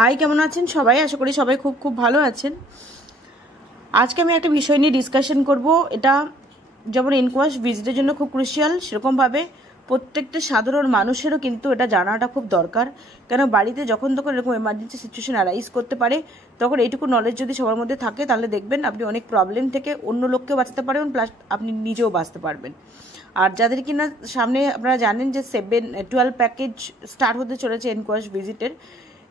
High, কেমন আছেন সবাই? আশা করি সবাই খুব খুব ভালো আছেন। আজকে আমি একটা বিষয় নিয়ে ডিসকাশন করব। এটা যেমন ইনকোয়াস ভিজিটের জন্য খুব ক্রুশিয়াল, সেরকমভাবে প্রত্যেকটা সাধারণ মানুষেরও কিন্তু এটা জানাটা খুব দরকার। কেন বাড়িতে যখন তখন এরকম এমার্জেন্সি সিচুয়েশন অ্যারাইজ করতে পারে, তখন এইটুকু নলেজ যদি সবার মধ্যে থাকে তাহলে দেখবেন আপনি অনেক প্রবলেম থেকে অন্য লোককেও বাঁচাতে পারবেন, প্লাস আপনি নিজেও বাঁচতে পারবেন। আর যাদের কিনা সামনে আপনারা জানেন যে 7-12 প্যাকেজ স্টার্ট হতে চলেছে ইনকোয়াস ভিজিটের,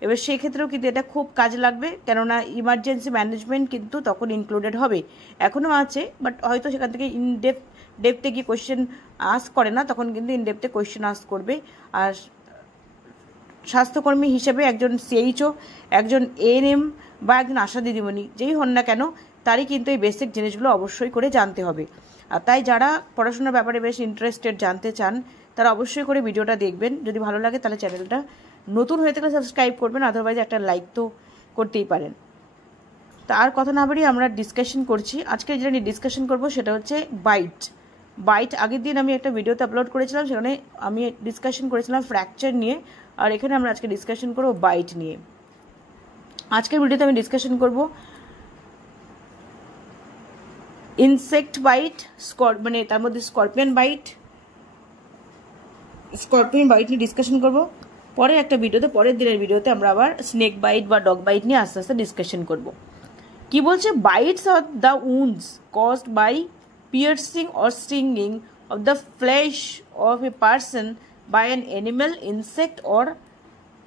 এবার সেই ক্ষেত্রেও কিন্তু এটা খুব কাজে লাগবে, কেননা ইমার্জেন্সি ম্যানেজমেন্ট কিন্তু তখন ইনক্লুডেড হবে। এখনও আছে, বাট হয়তো সেখান থেকে ডেপথে গিয়ে কোয়েশ্চেন আস্ক করে না, তখন কিন্তু ডেপথে কোয়েশ্চেন আস্ক করবে। আর স্বাস্থ্যকর্মী হিসেবে একজন সিএইচও, একজন এএনএম বা একজন আশা দিদিমণি যেই হন না কেন, তারই কিন্তু এই বেসিক জিনিসগুলো অবশ্যই করে জানতে হবে। আর তাই যারা পড়াশোনার ব্যাপারে বেশ ইন্টারেস্টেড, জানতে চান, তারা অবশ্যই করে ভিডিওটা দেখবেন। যদি ভালো লাগে তাহলে চ্যানেলটা নতুন হয়ে থাকলে সাবস্ক্রাইব করবেন, আদারওয়াইজ একটা লাইক তো করতেই পারেন। তা আর কথা না বাড়িয়ে আমরা ডিসকাশন করছি। আজকে যেটা নিয়ে ডিসকাশন করবো সেটা হচ্ছে বাইট। আগের দিন আমি একটা ভিডিওতে আপলোড করেছিলাম, সেখানে আমি ডিসকাশন করেছিলাম ফ্র্যাকচার নিয়ে, আর এখানে আমরা আজকে ডিসকাশন করবো বাইট নিয়ে। আজকের ভিডিওতে আমি ডিসকাশন করবো ইনসেক্ট বাইট, মানে তার মধ্যে স্করপিয়ন বাইট নিয়ে ডিসকাশন করবো। পরের একটা ভিডিওতে, পরের দিনের ভিডিওতে আমরা আবার স্নেক বাইট বা ডগ বাইট নিয়ে আস্তে আস্তে ডিসকাশন করব। কি বলছে? Bites are the wounds caused by piercing or stinging of the flesh of a person by an animal, insect or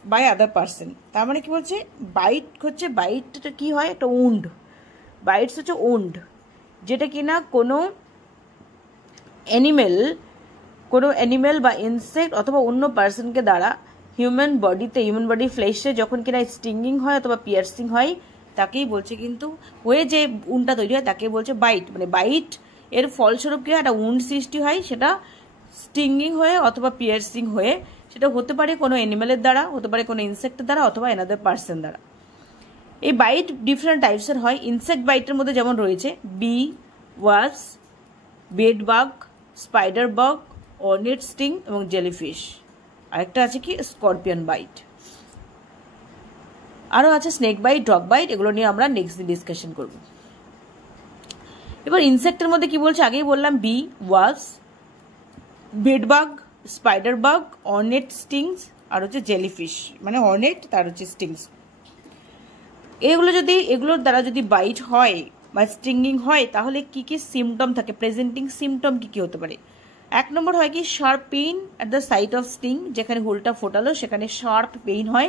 by other person. তার মানে কি বলছে? বাইটটা কি হয়? একটা উন্ড। বাইটস হচ্ছে উন্ড, যেটা কিনা কোনো অ্যানিমেল বা ইনসেক্ট অথবা অন্য পার্সনকে দ্বারা হিউম্যান বডি ফ্লেশে যখন কিনা স্টিঙ্গিং হয় অথবা পিয়ার্সিং হয়, তাকেই বলছে কিন্তু হয়ে যে উন্ডটা তৈরি হয় তাকে বলছে বাইট। মানে বাইট এর ফলস্বরূপ কি হয়? একটা উন্ড সৃষ্টি হয়, সেটা স্টিঙ্গিং হয়ে অথবা পিয়ার্সিং হয়ে, সেটা হতে পারে কোনো অ্যানিমেলের দ্বারা, হতে পারে কোনো ইনসেক্টের দ্বারা, অথবা অ্যানাদার পার্সন দ্বারা। এই বাইট ডিফারেন্ট টাইপসের হয়। ইনসেক্ট বাইটের মধ্যে যেমন রয়েছে bee, wasp, bed bug, spider bug, hornet sting এবং জেলিফিশ। আরেকটা আছে কি? Scorpion bite. আরও আছে স্নেক বাইট, ডগ বাইট। এগুলো নিয়ে আমরা নেক্সট দিন ডিসকাশন করব। এবার ইনসেক্টের মধ্যে কি বলছে? আগেই বললাম bee, wasp, bed bug, spider bug, hornet stings, আর হচ্ছে জেলিফিশ। মানে অর্নিড, তার হচ্ছে স্টিংস। এগুলোর দ্বারা যদি বাইট হয় বা স্টিঙ্গিং হয়, তাহলে কি কি সিমটম থাকে? প্রেজেন্টিং সিমটম কি কি হতে পারে? 1 নম্বর হয় কি? Sharp pain at the site of sting. যেখানে হুলটা ফোটালো সেখানে শার্প পেইন হয়।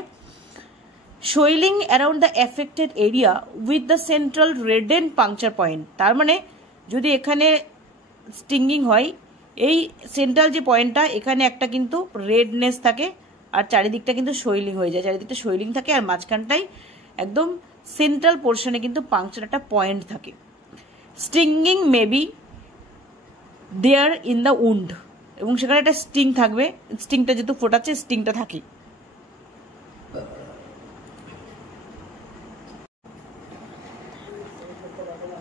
Swelling around the affected area with the central redden puncture point. তার মানে যদি এখানে স্টিঙ্গিং হয়, এই সেন্ট্রাল যে পয়েন্টটা, এখানে একটা কিন্তু রেডনেস থাকে, আর চারিদিকটা কিন্তু সোয়েলিং হয়ে যায়। চারিদিকটা সোয়েলিং থাকে, আর মাঝখানটায় একদম সেন্ট্রাল পোর্শনে কিন্তু পাংচার একটা পয়েন্ট থাকে। Stinging maybe there in the wound, এবং সেখানে একটা স্টিং থাকবে। স্টিংটা যেহেতু ফোটাচ্ছে, স্টিংটা থাকে।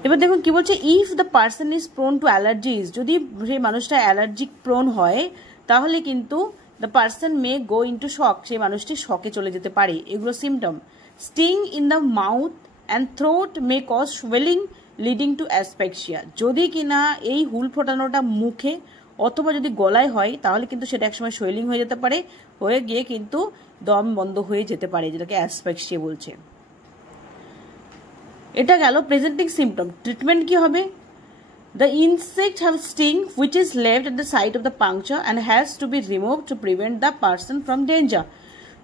এবার দেখুন কি বলছে? If the person is prone to allergies, যদি সেই মানুষটা অ্যালার্জিক প্রোন হয়, তাহলে কিন্তু the person may go into shock, সেই মানুষটি শকে চলে যেতে পারে। এগুলো symptom. Sting in the mouth and throat may cause swelling leading to asphyxia. যদি কিনা এই হুল ফোটানোটা মুখে অথবা যদি গলায় হয়, তাহলে কিন্তু সেটা একসময় সোয়েলিং হয়ে যেতে পারে, হয়ে গিয়ে কিন্তু দম বন্ধ হয়ে যেতে পারে, যেটাকে অ্যাসপেক্সিয়া বলছে। এটা গেল প্রেজেন্টিং সিমটম। ট্রিটমেন্ট কি হবে? The insect have sting which is left at the side of the puncture and has to be remove to prevent the person from danger.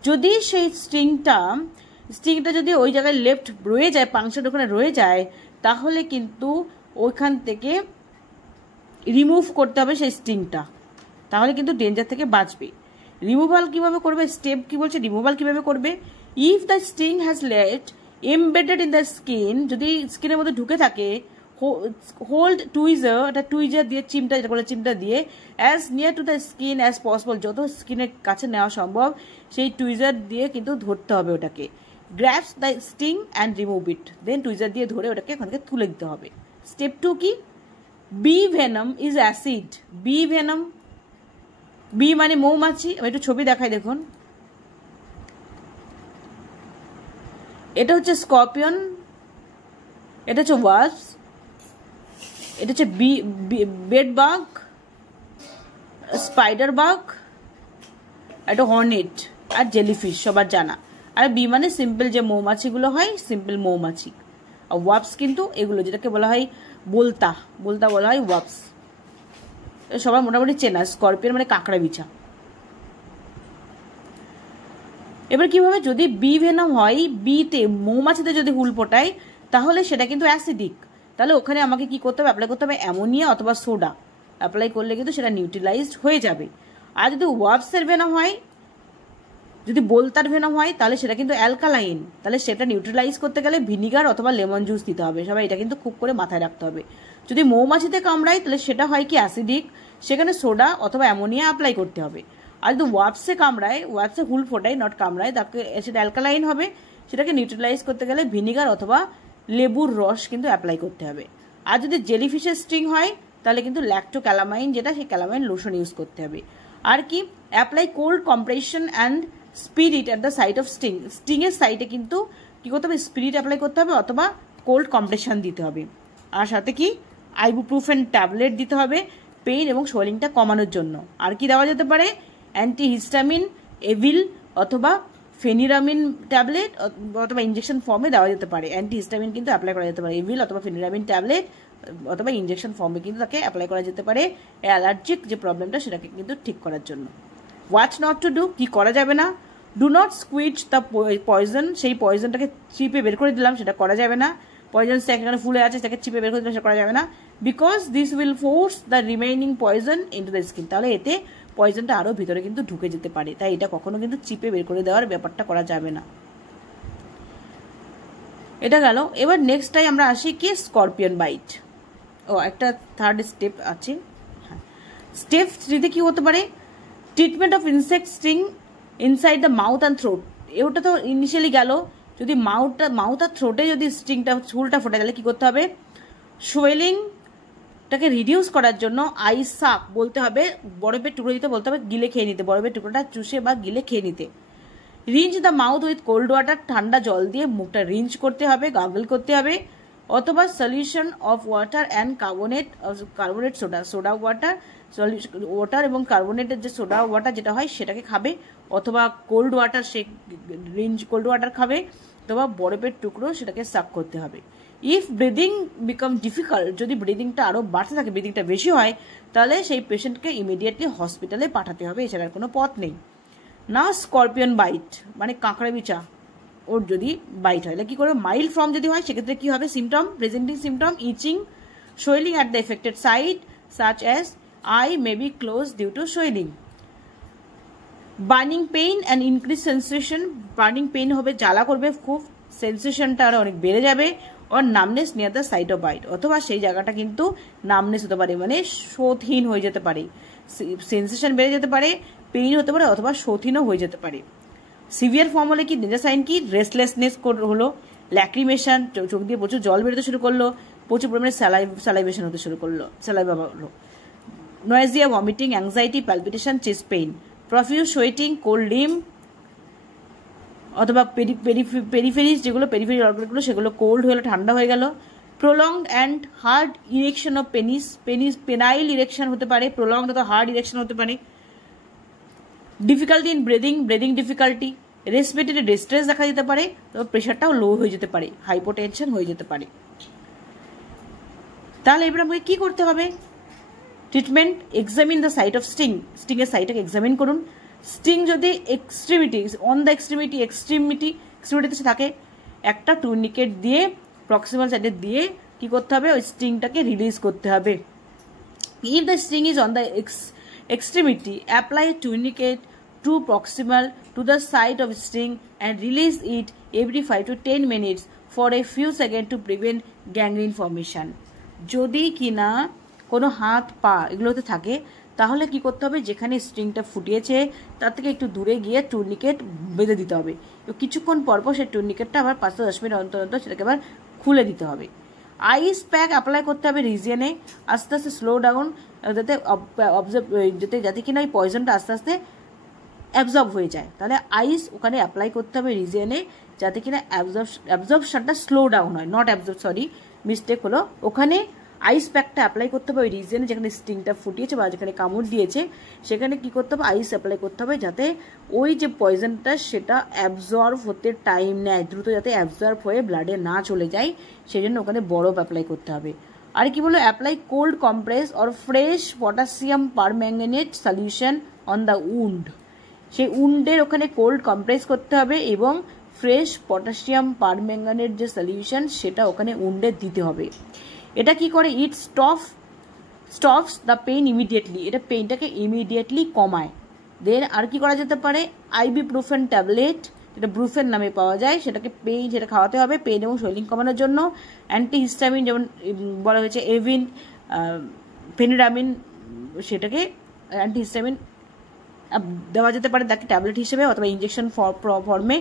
যদি সেই স্টিংটা যদি ওই জায়গায় লেফট রয়ে যায়, পাংচার ওখানে রয়ে যায়, তাহলে কিন্তু ওইখান থেকে রিমুভ করতে হবে সেই স্টিংটা, তাহলে কিন্তু ডেঞ্জার থেকে বাঁচবে। রিমুভাল কিভাবে করবে? স্টেপ কি বলছে? রিমুভাল কিভাবে করবে? If the sting has left embedded in the skin, যদি স্কিনের মধ্যে ঢুকে থাকে, হোল্ড টুইজার দিয়ে, চিমটা যেটা বলে, চিমটা দিয়ে as near to the skin as possible, যত স্কিনের কাছে নেওয়া সম্ভব সেই টুইজার দিয়ে কিন্তু ধরতে হবে ওটাকে। Grabs the sting and remove it, then tweezer দিয়ে ধরে ওটাকে ওখান থেকে তুলে দিতে হবে। স্টেপ 2 কি? Bee venom is acid. Bee মানে মৌমাছি। আমি একটু ছবি দেখাই, দেখুন। এটা হচ্ছে স্করপিয়ন, এটা হচ্ছে ওয়াস্প, এটা হচ্ছে বেড বাগ, স্পাইডার বাগ, একটা হর্নেট আর জেলিফিশ সবার জানা। আর বি মানে সিম্পল যে মৌমাছিগুলো হয়, সিম্পল মৌমাছি। আর ওয়াপস কিন্তু এগুলো যেটাকে বলা হয় বলতা, বলতা বলা হয় ওয়াপস। সবার মোটামুটি চেনা। স্করপিয়ন মানে কাঁকড়া বিছা। এবার কিভাবে, যদি বি ভেনাম হয়, বিতে মৌমাছিতে যদি হুল ফোটায় তাহলে সেটা কিন্তু অ্যাসিডিক। তাহলে ওখানে আমাকে কি করতে হবে, অ্যাপ্লাই করতে হবে অ্যামোনিয়া অথবা সোডা। অ্যাপ্লাই করলে কিন্তু সেটা নিউট্রিলাইজড হয়ে যাবে। আর যদি ওয়াপসের ভেনাম হয়, যদি বলতার ভেনাম হয়, তাহলে সেটা কিন্তু অ্যালকালাইন। তাহলে সেটা নিউট্রিলাইজ করতে গেলে ভিনিগার অথবা লেমন জুস দিতে হবে। সবাই এটা কিন্তু খুব করে মাথায় রাখতে হবে। যদি মৌমাছিতে কামড়ায় তাহলে সেটা হয় কি অ্যাসিডিক, সেখানে সোডা অথবা অ্যামোনিয়া অ্যাপ্লাই করতে হবে। আর যদি ওয়াপসে কামড়ায়, ওয়াপসে হুল ফোটায়, নট কামড়ায়, তাকে সেটা অ্যালকালাইন হবে। সেটাকে নিউট্রিলাইজ করতে গেলে ভিনিগার অথবা লেবুর রস কিন্তু অ্যাপ্লাই করতে হবে। আর যদি জেলিফিশের স্টিং হয় তাহলে কিন্তু ল্যাক্টোক্যালামাইন, যেটা সেই ক্যালামাইন লোশন ইউজ করতে হবে। আর কি, apply cold compression and spirit at the site of sting. স্টিংয়ের সাইডে কিন্তু কি করতে হবে, স্পিরিট অ্যাপ্লাই করতে হবে অথবা কোল্ড কম্প্রেশন দিতে হবে। আর সাথে কি, আইবুপ্রুফেন ট্যাবলেট দিতে হবে পেইন এবং সোয়েলিংটা কমানোর জন্য। আর কি দেওয়া যেতে পারে, অ্যান্টিহিস্টামিন, এভিল অথবা ফেনিরামিন ট্যাবলেট অথবা ইঞ্জেকশন ফর্মে দেওয়া যেতে পারে। অ্যান্টিহিস্টামিন কিন্তু অ্যাপ্লাই করা যেতে পারে, এভিল অথবা ফেনিরামিন ট্যাবলেট অথবা ইঞ্জেকশন ফর্মে কিন্তু তাকে অ্যাপ্লাই করা যেতে পারে অ্যালার্জিক যে প্রবলেমটা সেটাকে কিন্তু ঠিক করার জন্য। হোয়াট নট টু ডু, কি করা যাবে না, ডু নট স্কুইচ দ্য পয়জন। সেই পয়জনটাকে চিপে বের করে দিলাম, সেটা করা যাবে না। পয়জন স্ট্যাক এখানে ফুলে আছে, সেটাকে চিপে বের করে দিলাম, সেটা করা যাবে না। Because this will force the remaining poison into the skin. তাহলে এতে পয়জনটা আরও ভিতরে কিন্তু ঢুকে যেতে পারে, তাই এটা কখনো কিন্তু চিপে বের করে দেওয়ার ব্যাপারটা করা যাবে না। এটা গেল। এবার নেক্সট টাইম আমরা আসি কি, স্করপিয়ন বাইট। ও একটা থার্ড স্টেপ আছে। হ্যাঁ, স্টেপ 3-তে কি হতে পারে, treatment of insect sting inside the mouth and throat. ওটা তো ইনিশিয়ালি গেল। যদি মাউথ আর থ্রোটে যদি স্টিংটা হুলটা ফোটে তাহলে কি করতে হবে, সোয়েলিংটাকে রিডিউস করার জন্য আইস সাক বলতে হবে, বরফের টুকরো দিতে বলতে হবে, গিলে খেয়ে নিতে, বরফের টুকরোটা চুষে বা গিলে খেয়ে নিতে। Rinse the mouth with cold water, ঠান্ডা জল দিয়ে মুখটা রিঞ্চ করতে হবে, গাগল করতে হবে। অথবা solution of water and carbonate soda water এবং কার্বোনেটের যে সোডা ওয়াটার যেটা হয় সেটাকে খাবে, অথবা কোল্ড ওয়াটার, সে রিঞ্চ কোল্ড ওয়াটার খাবে, অথবা বরফের টুকরো সেটাকে সাক করতে হবে। ইফ ব্রিদিং বিকাম ডিফিকাল্ট, যদি ব্রিদিংটা আরও বাড়তে থাকে, ব্রিদিংটা বেশি হয়, তাহলে সেই পেশেন্টকে ইমিডিয়েটলি হসপিটালে পাঠাতে হবে, এছাড়া কোনো পথ নেই। না স্করপিয়ন বাইট মানে কাঁকড়া বিচা, ওর যদি বাইট হয় তাহলে কি করবে, মাইল্ড ফর্ম যদি হয় সেক্ষেত্রে কি হবে, symptom, presenting symptom, itching, swelling at the affected site such as eye may be close due to swelling. Burning pain and increase sensation, burning pain হবে, জ্বালা করবে খুব, সেন্সেশনটা আরও অনেক বেড়ে যাবে। Or numbness near the site of bite, অথবা সেই জায়গাটা কিন্তু নামনেস হতে পারে, মানে শোধহীন হয়ে যেতে পারে, সেন্সেশন বেড়ে যেতে পারে, পেইন হতে পারে অথবা শোধহীনও হয়ে যেতে পারে। সিভিয়ার ফর্ম হলে কি, ডেঞ্জার সাইন কি, রেস্টলেসনেস হলো, ল্যাক্রিমেশন, চোখ দিয়ে প্রচুর জল বেরোতে শুরু করলো, প্রচুর পরিমাণে স্যালাইভেশন হতে শুরু করলো, স্যালাইভা হলো, nausea, vomiting, anxiety, palpitation, chest pain, profuse sweating, cold limb অথবা পেরিফেরিস, যেগুলো পেরিফেরি অর্গানগুলো সেগুলো কোল্ড হয়ে ঠান্ডা হয়ে গেল। Prolonged and hard erection of penile erection হতে পারে, প্রলংড অথবা হার্ড ইরেকশন হতে পারে। Difficulty in breathing difficulty, respiratory distress দেখা যেতে পারে, তবে প্রেশারটাও লো হয়ে যেতে পারে, হাইপোটেনশন হয়ে যেতে পারে। তাহলে এবার আমাকে কি করতে হবে, treatment, examine the site of sting, স্টিংয়ের সাইটটাকে এক্সামিন করুন। স্টিং যদি এক্সট্রিমিটি, অন দ্য এক্সট্রিমিটিতে থাকে, একটা টুর্নিকেট দিয়ে প্রক্সিমাল সাইডে দিয়ে কি করতে হবে, ওই স্টিংটাকে রিলিজ করতে হবে। If the sting is on the extremity, apply a tourniquet to proximal to the site of sting and release it every 5 to 10 minutes for a few seconds to prevent gangrene formation. যদি কিনা কোনো হাত পা এগুলোতে থাকে তাহলে কি করতে হবে, যেখানে স্ট্রিংটা ফুটিয়েছে তার থেকে একটু দূরে গিয়ে টুর্নিকেট বেঁধে দিতে হবে। কিছুক্ষণ পরপর সেই টুর্নিকেটটা আবার 5-10 মিনিট অন্তর অন্তর সেটাকে আবার খুলে দিতে হবে। আইস প্যাক অ্যাপ্লাই করতে হবে রিজিয়নে, আস্তে আস্তে স্লো ডাউন, যাতে কিনা ওই পয়জনটা আস্তে আস্তে অ্যাবজর্ব হয়ে যায়। তাহলে আইস ওখানে অ্যাপ্লাই করতে হবে রিজিয়নে, যাতে কিনা অ্যাবজর্বশনটা স্লো ডাউন হয়, নট অ্যাবজর্ব, সরি মিস্টেক হলো, ওখানে আইস প্যাকটা অ্যাপ্লাই করতে হবে ওই রিজিয়নে যেখানে স্টিংটা ফুটিয়েছে বা যেখানে কামড় দিয়েছে, সেখানে কি করতে হবে, আইস অ্যাপ্লাই করতে হবে, যাতে ওই যে পয়জনটা সেটা অ্যাবজর্ব হতে টাইম নেয়, দ্রুত যাতে অ্যাবজর্ব হয়ে ব্লাডে না চলে যায়, সেই জন্য ওখানে বরফ অ্যাপ্লাই করতে হবে। আর কি বলো, apply cold compress or fresh potassium permanganate solution on the wound. সেই উন্ডের ওখানে কোল্ড কম্প্রেস করতে হবে এবং ফ্রেশ পটাশিয়াম পারম্যাঙ্গানেট যে সলিউশন সেটা ওখানে উন্ডে দিতে হবে। এটা কি করে, ইট স্টপস দ্য পেইন ইমিডিয়েটলি, এটা পেইনটাকে ইমিডিয়েটলি কমায়। দেন আর কি করা যেতে পারে, আইবিপ্রুফেন ট্যাবলেট, যেটা ব্রুফেন নামে পাওয়া যায়, সেটাকে সেটা খাওয়াতে হবে পেইন এবং সোয়েলিং কমানোর জন্য। অ্যান্টিহিস্টামিন যেমন বলা হয়েছে এভিন, ফেনিরামিন, সেটাকে অ্যান্টিহিস্টামিন দেওয়া যেতে পারে তাকে ট্যাবলেট হিসেবে অথবা ইঞ্জেকশন ফর্মে।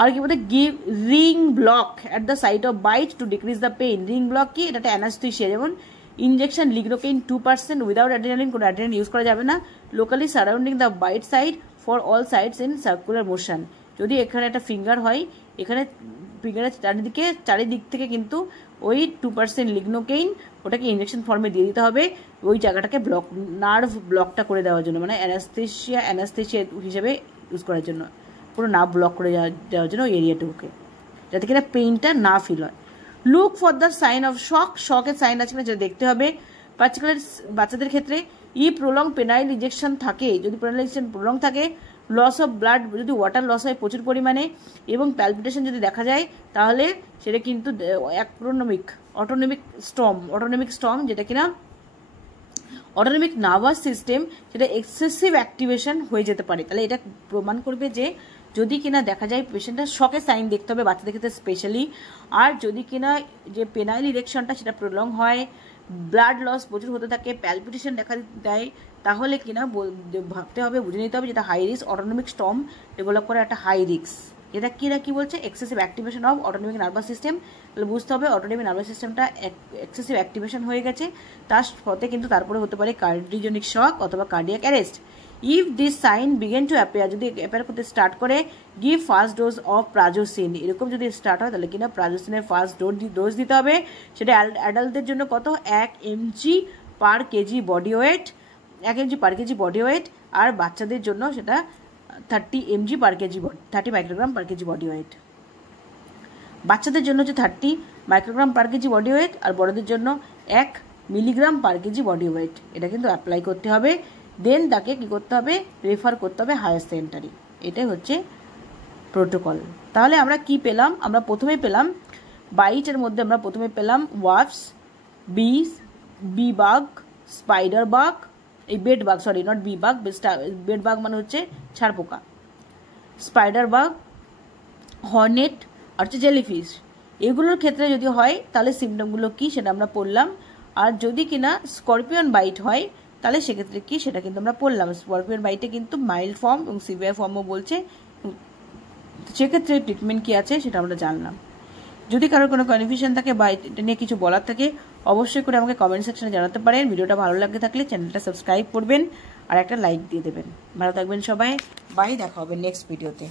আর কি বলতে, give ring block at the site of bite to decrease the pain. Ring block কি, এটা একটা অ্যানাস্থেসিয়া, যেমন ইঞ্জেকশন লিগ্নোকেইন 2% উইদাউট অ্যাড্রেনালিন, কোনো অ্যাড্রেনালিন ইউজ করা যাবে না। Locally surrounding the bite side for all sides in circular motion. যদি এখানে একটা ফিঙ্গার হয়, এখানে ফিঙ্গারের চারিদিক থেকে কিন্তু ওই 2% লিগ্নোকেইন ওটাকে ইঞ্জেকশন ফর্মে দিয়ে দিতে হবে ওই জায়গাটাকে ব্লক, নার্ভ ব্লকটা করে দেওয়ার জন্য, মানে অ্যানাস্থেসিয়া হিসেবে ইউজ করার জন্য, পুরো নার্ভ ব্লক করে দেওয়ার জন্য ওই এরিয়াটুকুকে, যাতে কিনা পেইনটা না ফিল হয়। Look for the sign of শকের সাইন আছে কিনা যেটা দেখতে হবে, পার্টিকুলার বাচ্চাদের ক্ষেত্রে। প্রলং পেনাইল ইঞ্জেকশন থাকে, যদি পেনাইল ইঞ্জেকশন প্রলং থাকে, লস অফ ব্লাড, যদি ওয়াটার লস হয় প্রচুর পরিমাণে, এবং প্যালপিটেশন যদি দেখা যায়, তাহলে সেটা কিন্তু অটোনমিক স্টর্ম, যেটা কিনা অটোনমিক নার্ভাস সিস্টেম, সেটা এক্সেসিভ অ্যাক্টিভেশন হয়ে যেতে পারে। তাহলে এটা প্রমাণ করবে যে যদি কিনা দেখা যায় পেশেন্টটা শকের সাইন দেখতে হবে বাচ্চাদের ক্ষেত্রে স্পেশালি। আর যদি কিনা যে পেনাইল ইরেকশনটা সেটা প্রলং হয়, ব্লাড লস প্রচুর হতে থাকে, প্যালপিটেশন দেখা দেয়, তাহলে কিনা ভাবতে হবে, বুঝে নিতে হবে যেটা high risk, autonomic storm develop করা একটা হাই রিস্ক। এটা কি বলছে, excessive activation of autonomic nervous system. তাহলে বুঝতে হবে অটোনমিক নার্ভাস সিস্টেমটা এক্সেসিভ অ্যাক্টিভেশন হয়ে গেছে, তার সাথে কিন্তু তারপরে হতে পারে কার্ডিওজেনিক শক অথবা cardiac arrest. If this sign begin to appear, যদি অ্যাপিয়ার করতে স্টার্ট করে, give first dose of prazosin. এরকম যদি স্টার্ট হয় তাহলে কিনা প্রাজোসিনের ফার্স্ট ডোজ দিতে হবে। সেটা অ্যাডাল্টদের জন্য কত, 1 mg পার কেজি বডি ওয়েট, 1 mg পার কেজি বডি ওয়েট। আর বাচ্চাদের জন্য সেটা 30 mg পার KG, 30 microgram per KG body weight. বাচ্চাদের জন্য হচ্ছে 30 microgram per KG body weight, আর বড়দের জন্য 1 milligram per KG body weight. এটা কিন্তু অ্যাপ্লাই করতে হবে। দেন তাকে কি করতে হবে, রেফার করতে হবে হায়ার সেন্টারে। এটাই হচ্ছে প্রোটোকল। তাহলে আমরা কি পেলাম, আমরা প্রথমে পেলাম বাইটের মধ্যে আমরা প্রথমে পেলাম wasps, bee bug, spider bug, এই bed bug, sorry not bee bug, bed bug মানে হচ্ছে ছাড়পোকা, স্পাইডার বাগ, হর্নেট আর হচ্ছে জেলিফিশ। এগুলোর ক্ষেত্রে যদি হয় তাহলে সিমটমগুলো কি সেটা আমরা পড়লাম। আর যদি কিনা স্করপিয়ন বাইট হয় তাহলে সেক্ষেত্রে কি সেটা কিন্তু আমরা পড়লাম। স্করপিয়ন বাইটে কিন্তু মাইল্ড ফর্ম এবং সিভিয়ার ফর্মও বলছে, সেক্ষেত্রে ট্রিটমেন্ট কি আছে সেটা আমরা জানলাম। যদি কারোর কোনো কনফিউশন থাকে বা এটা নিয়ে কিছু বলার থাকে অবশ্যই করে আমাকে কমেন্ট সেকশনে জানাতে পারেন। ভিডিওটা ভালো লাগে থাকলে চ্যানেলটা সাবস্ক্রাইব করবেন আর একটা লাইক দিয়ে দেবেন। ভালো থাকবেন সবাই, বাই, দেখা হবে নেক্সট ভিডিওতে।